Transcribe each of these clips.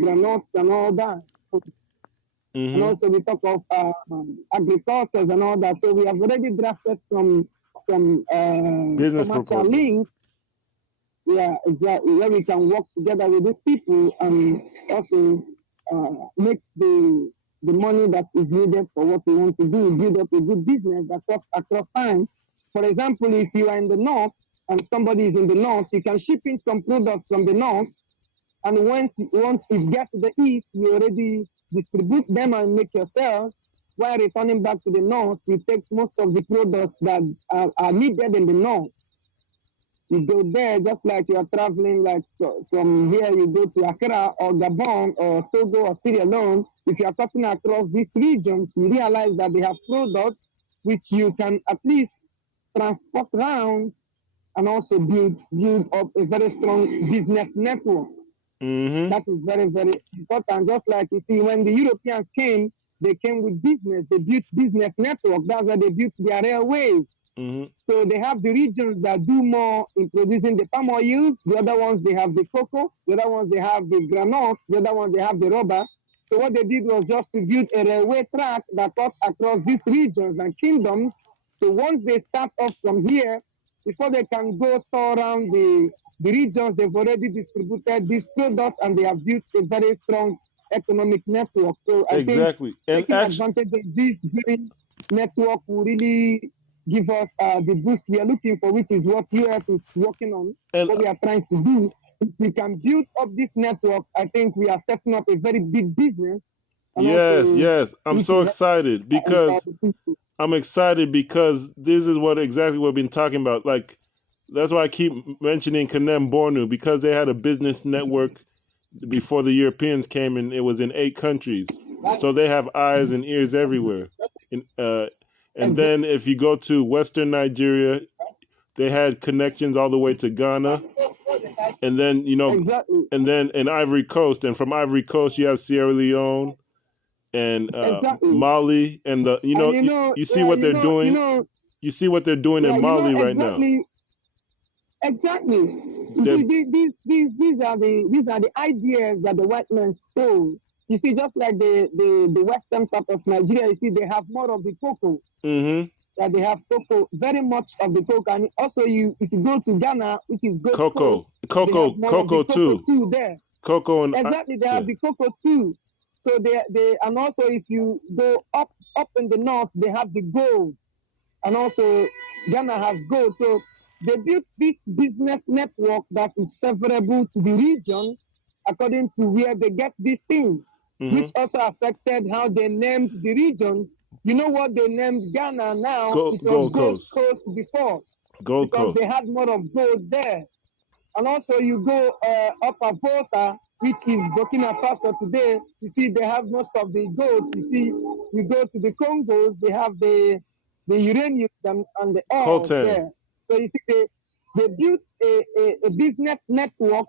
granules and all that. And also we talk of agricultures and all that. So we have already drafted some Business commercial proposal. links. Yeah, exactly. Where we can work together with these people and also make the money that is needed for what we want to do, build up a good business that works across time. For example, if you are in the north and somebody is in the north, you can ship in some products from the north, and once it gets to the east, you already distribute them and make your sales. While returning back to the north, you take most of the products that are needed in the north. You go there just like you are traveling, like from here you go to Accra or Gabon or Togo or Sierra Leone. If you are cutting across these regions, you realize that they have products which you can at least transport around and also build up a very strong business network. That is very, very important. Just like you see, when the Europeans came, they came with business. They built business network. That's why they built their railways. So they have the regions that do more in producing the palm oils. The other ones, they have the cocoa. The other ones, they have the granules. The other ones, they have the rubber. So what they did was just to build a railway track that cuts across these regions and kingdoms. So once they start off from here, before they can go around the regions, they've already distributed these products and they have built a very strong economic network. So I think taking advantage of this very network will really give us the boost we are looking for, which is what UF is working on, and what we are trying to do. If we can build up this network, I think we are setting up a very big business. Yes. I'm so excited because this is exactly what we've been talking about. Like, that's why I keep mentioning Kanem Bornu, because they had a business network before the Europeans came, and it was in 8 countries. So they have eyes and ears everywhere. And then if you go to Western Nigeria, they had connections all the way to Ghana. And then, and then in Ivory Coast, and from Ivory Coast, you have Sierra Leone and Mali. And you see what they're doing. You see what they're doing in Mali right now. Exactly. You see, these are the ideas that the white man stole. You see, just like the western part of Nigeria, you see, they have more of the cocoa. That they have cocoa, very much of the cocoa. And also, if you go to Ghana, which is Gold Coast, cocoa too there. Cocoa and exactly, they have the cocoa too. So they and also if you go up in the north, they have the gold, and also Ghana has gold. So they built this business network that is favorable to the regions according to where they get these things, which also affected how they named the regions. You know what they named Ghana now? It was Gold Coast before. Because they had more of gold there. And also you go Upper Volta, which is Burkina Faso today. You see, they have most of the golds. You see, you go to the Congos, they have the uranium and the oil there. So you see, they built a business network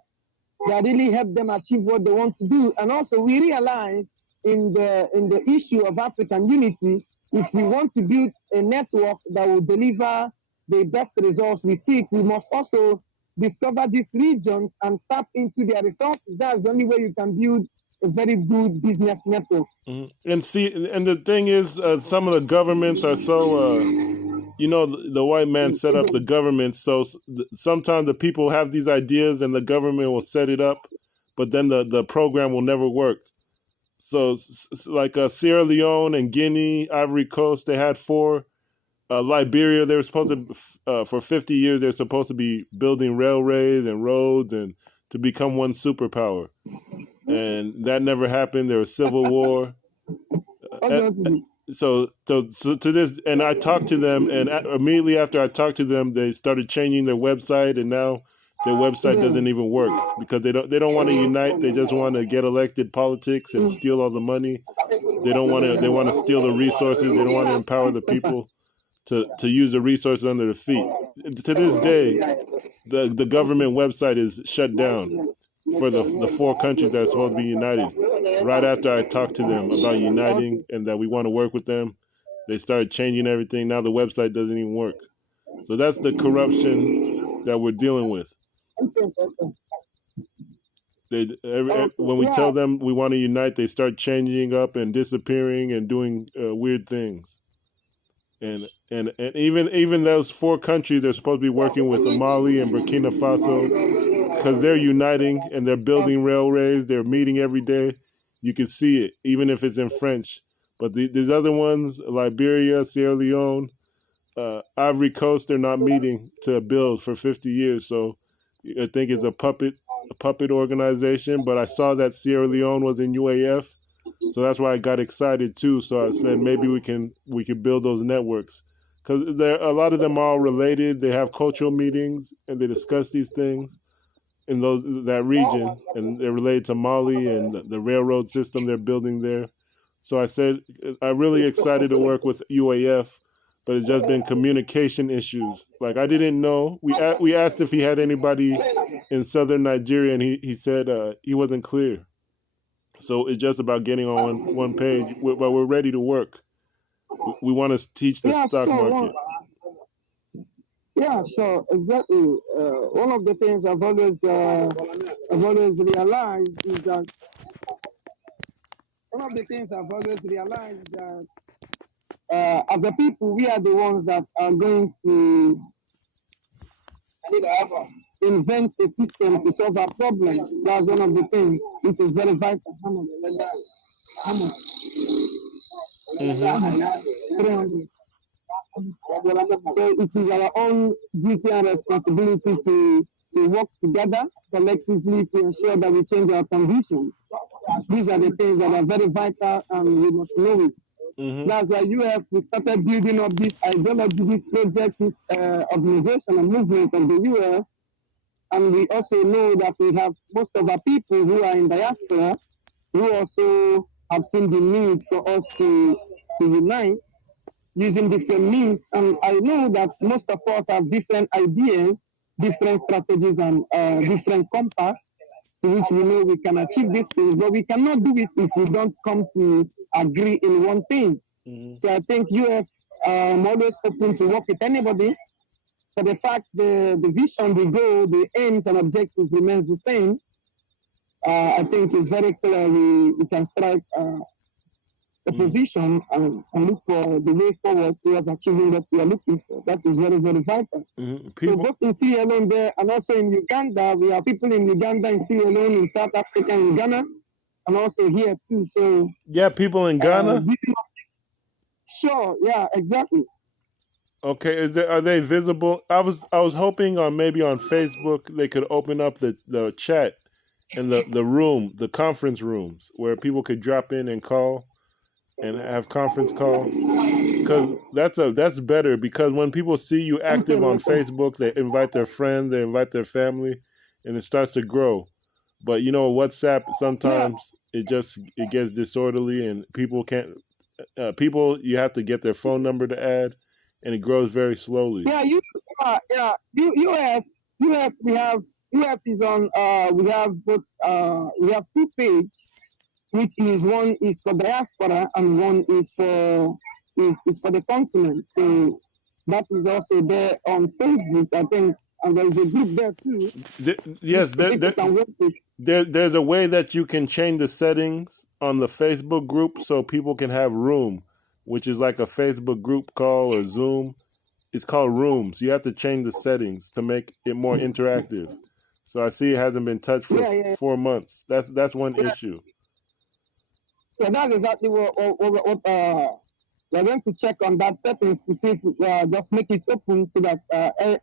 that really helped them achieve what they want to do. And also we realize in the issue of African unity, if we want to build a network that will deliver the best results we seek, we must also discover these regions and tap into their resources. That's the only way you can build a very good business network. And the thing is, some of the governments are so, the white man set up the government. So sometimes the people have these ideas and the government will set it up, but then the program will never work. So like Sierra Leone and Guinea, Ivory Coast, they had 4. Liberia, they were supposed to, for 50 years, they're supposed to be building railways and roads and to become one superpower. And that never happened. There was civil war. So to this, and I talked to them, and immediately after I talked to them, they started changing their website, and now their website doesn't even work because they don't want to unite. They just want to get elected politics and steal all the money. They want to steal the resources. They don't want to empower the people to use the resources under their feet. To this day, the government website is shut down for the 4 countries that are supposed to be united. Right after I talked to them about uniting and that we want to work with them, they started changing everything. Now the website doesn't even work. So that's the corruption that we're dealing with. When we Yeah, tell them we want to unite, they start changing up and disappearing and doing weird things. And even those four countries they're supposed to be working with, Mali and Burkina Faso, because they're uniting and they're building railways. They're meeting every day. You can see it, even if it's in French. But these other ones, Liberia, Sierra Leone, Ivory Coast, they're not meeting to build for 50 years. So I think it's a puppet organization. But I saw that Sierra Leone was in UAF, so that's why I got excited too. So I said maybe we can build those networks because a lot of them are all related. They have cultural meetings and they discuss these things in that region, and they're related to Mali and the railroad system they're building there. So I said I'm really excited to work with UAF, but it's just been communication issues. Like I didn't know. We asked if he had anybody in southern Nigeria, and he said he wasn't clear. So it's just about getting on one page. But we're ready to work. We want to teach the yeah, stock sure. market. Yeah, sure, exactly. One of the things I've always realized is that as a people, we are the ones that are going to invent a system to solve our problems. That's one of the things which is very vital. Mm-hmm. So it is our own duty and responsibility to work together collectively to ensure that we change our conditions. These are the things that are very vital and we must know it. Mm-hmm. That's why we started building up this ideology, this project, this organization and movement of the UF. And we also know that we have most of our people who are in diaspora who also have seen the need for us to unite using different means. And I know that most of us have different ideas, different strategies, and different compass to which we know we can achieve these things, but we cannot do it if we don't come to agree in one thing. Mm-hmm. So I think UF always open to work with anybody. For the fact the vision, the goal, the aims and objective remains the same, I think it's very clear we can strike the position and look for the way forward towards achieving what we are looking for. That is very, very vital. Mm-hmm. So both in Sierra Leone there and also in Uganda, we have people in Uganda, in Sierra Leone, in South Africa, in Ghana, and also here too. So yeah, people in Ghana. Sure, yeah, exactly. Okay, are they visible? I was hoping on maybe on Facebook they could open up the chat and the room, the conference rooms where people could drop in and call and have conference call. Because that's better, because when people see you active on Facebook, they invite their friends, they invite their family, and it starts to grow. But WhatsApp sometimes it gets disorderly and people can't. You have to get their phone number to add, and it grows very slowly. Yeah, UF we have UF is on we have both we have two pages, which is one is for diaspora and one is for the continent. So that is also there on Facebook, I think, and there is a group there too. Yes, there's a way that you can change the settings on the Facebook group so people can have room, which is like a Facebook group call or Zoom. It's called Rooms. You have to change the settings to make it more interactive. So I see it hasn't been touched for 4 months. That's one issue. Yeah, that's exactly what we're going to check on that settings to see if just make it open so that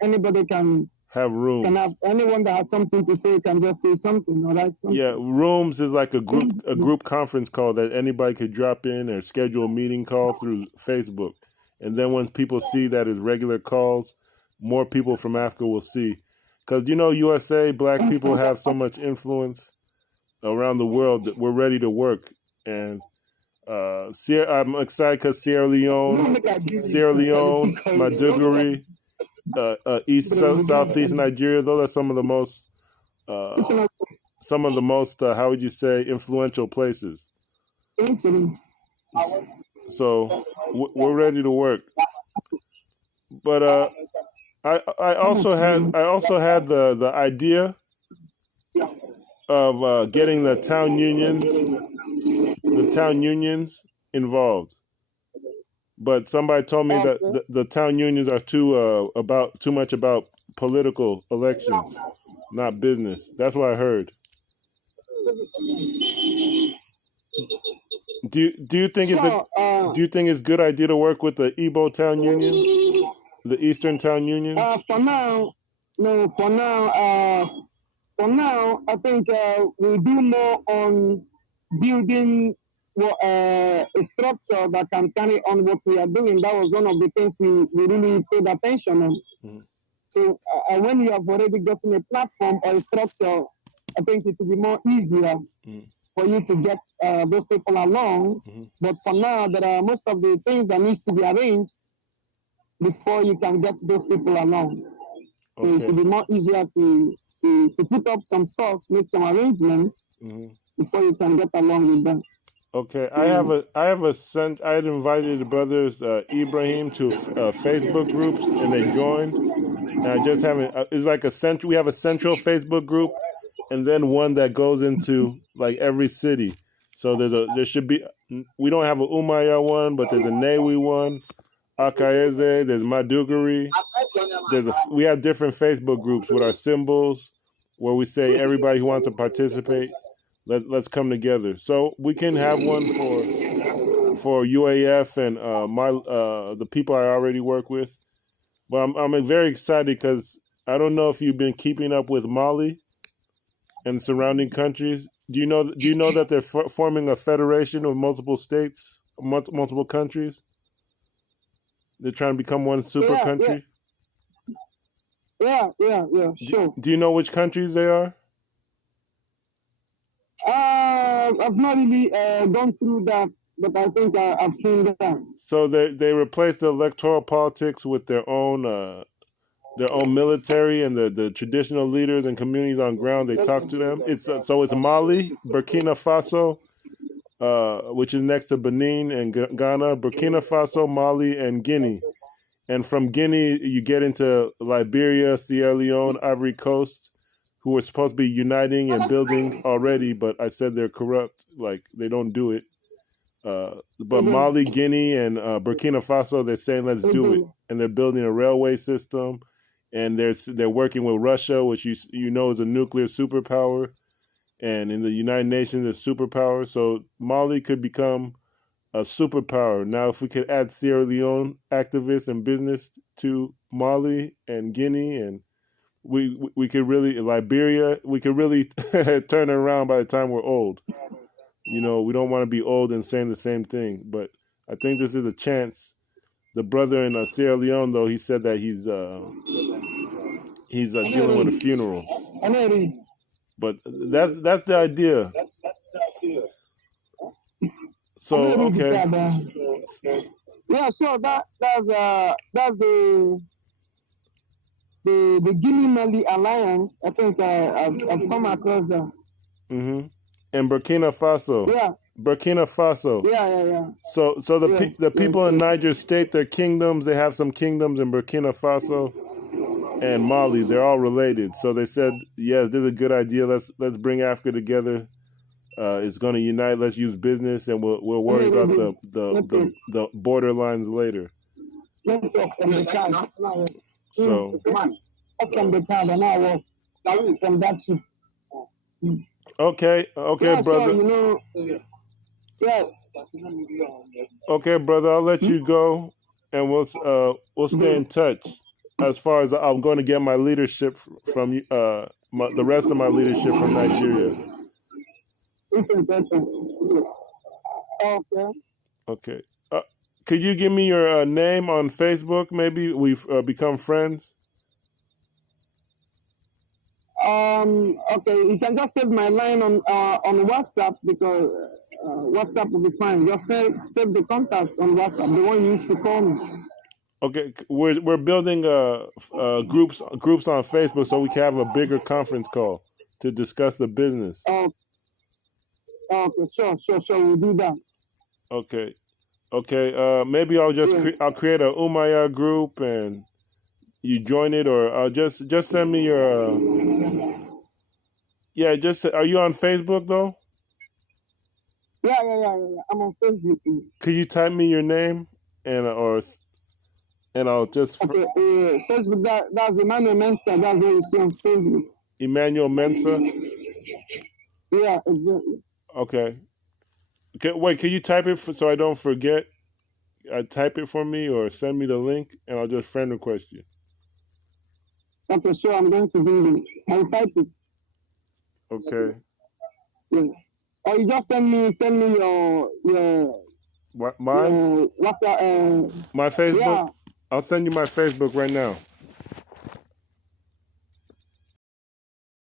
anybody can have room. Can have anyone that has something to say can just say something, all right? Something. Yeah, Rooms is like a group conference call that anybody could drop in or schedule a meeting call through Facebook. And then when people see that as regular calls, more people from Africa will see. Because, USA, black people have so much influence around the world that we're ready to work. And I'm excited because Sierra Leone, Maiduguri, Southeast Nigeria, those are some of the most, how would you say, influential places. So we're ready to work. But I also had the idea of getting the town unions involved. But somebody told me that Okay. the town unions are too much about political elections, not business. That's what I heard. Do you think So, it's a good idea to work with the Igbo town unions, the Eastern town unions? for now, no, for now, I think we do more on building a structure that can carry on what we are doing. That was one of the things we really paid attention on. Mm-hmm. So when you have already gotten a platform or a structure, I think it will be more easier for you to get those people along. But for now, there are most of the things that needs to be arranged before you can get those people along. Okay. So it will be more easier to put up some stuff, make some arrangements before you can get along with that. Okay, I had invited the brothers Ibrahim to Facebook groups, and they joined. And I just haven't. It's like we have a central Facebook group, and then one that goes into like every city. So there should be. We don't have a Umuahia one, but there's a Newi one, Akaeze. There's Maiduguri. We have different Facebook groups with our symbols, where we say everybody who wants to participate, let's come together. So we can have one for UAF and the people I already work with. But I'm very excited because I don't know if you've been keeping up with Mali and surrounding countries. Do you know that they're forming a federation of multiple states, multiple countries? They're trying to become one super country. Yeah, sure. Do you know which countries they are? I've not really gone through that, but I think I've seen that. So they replaced the electoral politics with their own military and the traditional leaders and communities on ground. They talk to them. It's Mali, Burkina Faso, which is next to Benin and Ghana, Burkina Faso, Mali, and Guinea. And from Guinea, you get into Liberia, Sierra Leone, Ivory Coast, who were supposed to be uniting and building already, but I said they're corrupt. Like, they don't do it. But Mali, Guinea, and Burkina Faso, they're saying let's do it. And they're building a railway system. And they're working with Russia, which you know is a nuclear superpower. And in the United Nations, a superpower. So Mali could become a superpower. Now, if we could add Sierra Leone activists and business to Mali and Guinea, and we could really, Liberia, we could really turn it around by the time we're old. You know, we don't want to be old and saying the same thing. But I think this is a chance. The brother in Sierra Leone, though, he said that he's dealing with a funeral. But that's the idea. So okay. Yeah, so that's the Guinea Mali alliance. I think I've come across that. Mm-hmm. And Burkina Faso. Yeah. Burkina Faso. Yeah. So the people in Niger State, their kingdoms, they have some kingdoms in Burkina Faso and Mali. They're all related. So they said, yes, this is a good idea. Let's bring Africa together. It's going to unite. Let's use business, and we'll worry about the borderlines later. So okay, yeah, brother. So, yeah. Okay, brother. I'll let you go, and we'll stay in touch. As far as I'm going to get my leadership from the rest of my leadership from Nigeria. It's important. Okay. Okay. Could you give me your name on Facebook? Maybe we've become friends. Okay, you can just save my line on WhatsApp because WhatsApp will be fine. Just save the contacts on WhatsApp, the one you used to call me. Okay, we're building groups on Facebook so we can have a bigger conference call to discuss the business. Okay, sure, we'll do that. Okay. Maybe I'll I'll create a Umuahia group and you join it, or I'll just send me your Yeah, just are you on Facebook though? Yeah. I'm on Facebook. Could you type me your name and I'll just Okay, Facebook. That's Emmanuel Mensa. That's what you see on Facebook. Emmanuel Mensa. Yeah, exactly. Okay. Wait, can you type it so I don't forget? Type it for me or send me the link, and I'll just friend request you. Okay, sure. I'm going to do it. I'll type it. Okay. Yeah. Or you just send me Mine? what's that? My Facebook? Yeah. I'll send you my Facebook right now.